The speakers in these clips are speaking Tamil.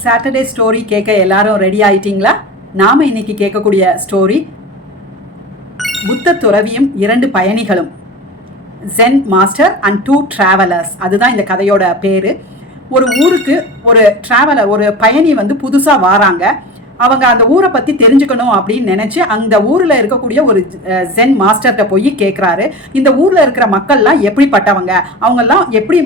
சாட்டர்டே ஸ்டோரி கேட்க எல்லாரும் ரெடி ஆயிட்டீங்களா? நாம இன்னைக்கு கேட்கக்கூடிய ஸ்டோரி புத்த துறவியும் 2 பயணிகளும், ஜென் மாஸ்டர் அண்ட் 2 டிராவலர்ஸ். அதுதான் இந்த கதையோட பேரு. ஒரு ஊருக்கு ஒரு டிராவலர், ஒரு பயணி புதுசா வாராங்க. அவங்க அந்த ஊரை பற்றி தெரிஞ்சுக்கணும் அப்படின்னு நினச்சி அந்த ஊரில் இருக்கக்கூடிய ஒரு ஜென் மாஸ்டர்கிட்ட போய் கேட்குறாரு, இந்த ஊரில் இருக்கிற மக்கள்லாம் எப்படிப்பட்டவங்க, அவங்கெல்லாம் எப்படி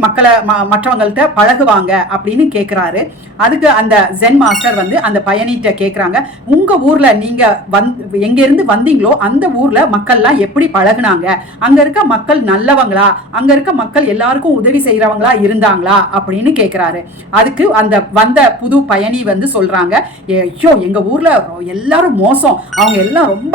மற்றவங்கள்ட்ட பழகுவாங்க அப்படின்னு கேட்குறாரு. அதுக்கு அந்த ஜென் மாஸ்டர் அந்த பயணிகிட்ட கேட்குறாங்க, உங்கள் ஊரில் நீங்கள் எங்கேருந்து வந்தீங்களோ அந்த ஊரில் மக்கள்லாம் எப்படி பழகுனாங்க, அங்கே இருக்க மக்கள் நல்லவங்களா, அங்கே இருக்க மக்கள் எல்லாருக்கும் உதவி செய்கிறவங்களா இருந்தாங்களா அப்படின்னு கேட்குறாரு. அதுக்கு அந்த வந்த புது பயணி சொல்கிறாங்க, ஐயோ எங்க ஊர்ல எல்லாரும் மோசம், அவங்க எல்லாம் ரொம்ப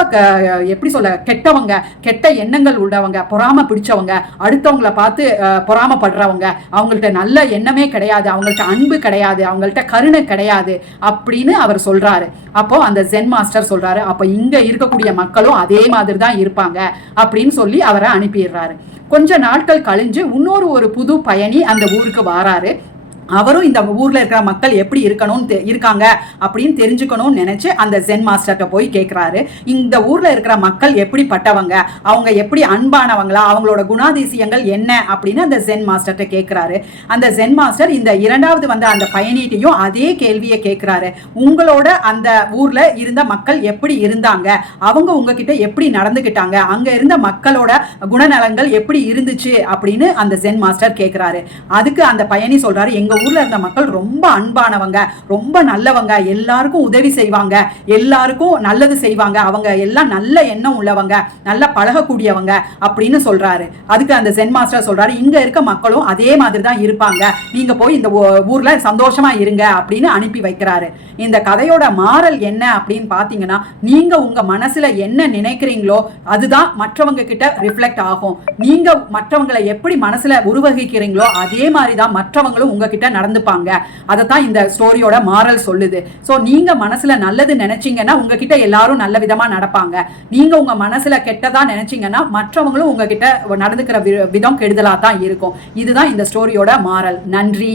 எப்படி சொல்ல கெட்டவங்க, கெட்ட எண்ணங்கள் உள்ளவங்க, பொறாம பிடிச்சவங்க, அடுத்தவங்களை பார்த்து பொறாமப்படுறவங்க, அவங்கள்ட்ட நல்ல எண்ணமே கிடையாது, அவங்கள்ட்ட அன்பு கிடையாது, அவங்கள்ட்ட கருணை கிடையாது அப்படின்னு அவர் சொல்றாரு. அப்போ அந்த ஜென் மாஸ்டர் சொல்றாரு, அப்ப இங்க இருக்கக்கூடிய மக்களும் அதே மாதிரி தான் இருப்பாங்க அப்படின்னு சொல்லி அவரை அனுப்பிடுறாரு. கொஞ்ச நாட்கள் கழிஞ்சு இன்னொரு புது பயணி அந்த ஊருக்கு வாராரு. அவரும் இந்த ஊர்ல இருக்கிற மக்கள் எப்படி இருக்காங்க அப்படின்னு தெரிஞ்சுக்கணும்னு நினைச்சு அந்த ஜென் மாஸ்டர்கிட்ட போய் கேட்கிறாரு, இந்த ஊர்ல இருக்கிற மக்கள் எப்படிப்பட்டவங்க, அவங்க எப்படி அன்பானவங்களா, அவங்களோட குணாதிசயங்கள் என்ன அப்படின்னு அந்த ஜென் மாஸ்டர்கிட்ட கேட்கிறாரு. அந்த ஜென் மாஸ்டர் இந்த இரண்டாவது அந்த பயணிட்டையும் அதே கேள்வியை கேட்கிறாரு, உங்களோட அந்த ஊர்ல இருந்த மக்கள் எப்படி இருந்தாங்க, அவங்க உங்ககிட்ட எப்படி நடந்துகிட்டாங்க, அங்க இருந்த மக்களோட குணநலங்கள் எப்படி இருந்துச்சு அப்படின்னு அந்த ஜென் மாஸ்டர் கேட்கிறாரு. அதுக்கு அந்த பயணி சொல்றாரு, எங்க ஊர்ல இருந்த மக்கள் ரொம்ப அன்பானவங்க, ரொம்ப நல்லவங்க, எல்லாருக்கும் உதவி செய்வாங்க, எல்லாருக்கும் நல்லது செய்வாங்க, அவங்க எல்லாம் நல்ல எண்ணம் உள்ளவங்க, நல்ல பழகக்கூடியவங்க அப்படின்னு சொல்றாரு. அதுக்கு அந்த ஜென் மாஸ்டர் சொல்றாரு, இங்க இருக்க மக்களும் அதே மாதிரி தான் இருப்பாங்க, நீங்க போய் இந்த ஊர்ல சந்தோஷமா இருங்க அப்படின்னு அனுப்பி வைக்கிறாரு. இந்த கதையோட மாரல் என்ன அப்படின்னு பாத்தீங்கன்னா, நீங்க உங்க மனசுல என்ன நினைக்கிறீங்களோ அதுதான் மற்றவங்க கிட்ட ரிஃப்ளெக்ட் ஆகும். நீங்க மற்றவங்களை எப்படி மனசுல உருவகிக்கிறீங்களோ அதே மாதிரி தான் மற்றவங்களும் உங்ககிட்ட நடந்துப்பாங்க. அதைத்தான் இந்த ஸ்டோரியோட மாரல் சொல்லுது. சோ நீங்க மனசுல நல்லது நினைச்சீங்கன்னா உங்ககிட்ட எல்லாரும் நல்ல விதமா நடப்பாங்க. நீங்க உங்க மனசுல கெட்டதா நினைச்சீங்கன்னா மற்றவங்களும் உங்ககிட்ட நடந்துக்கிற விதம் கெடுதலா தான் இருக்கும். இதுதான் இந்த ஸ்டோரியோட மாரல். நன்றி.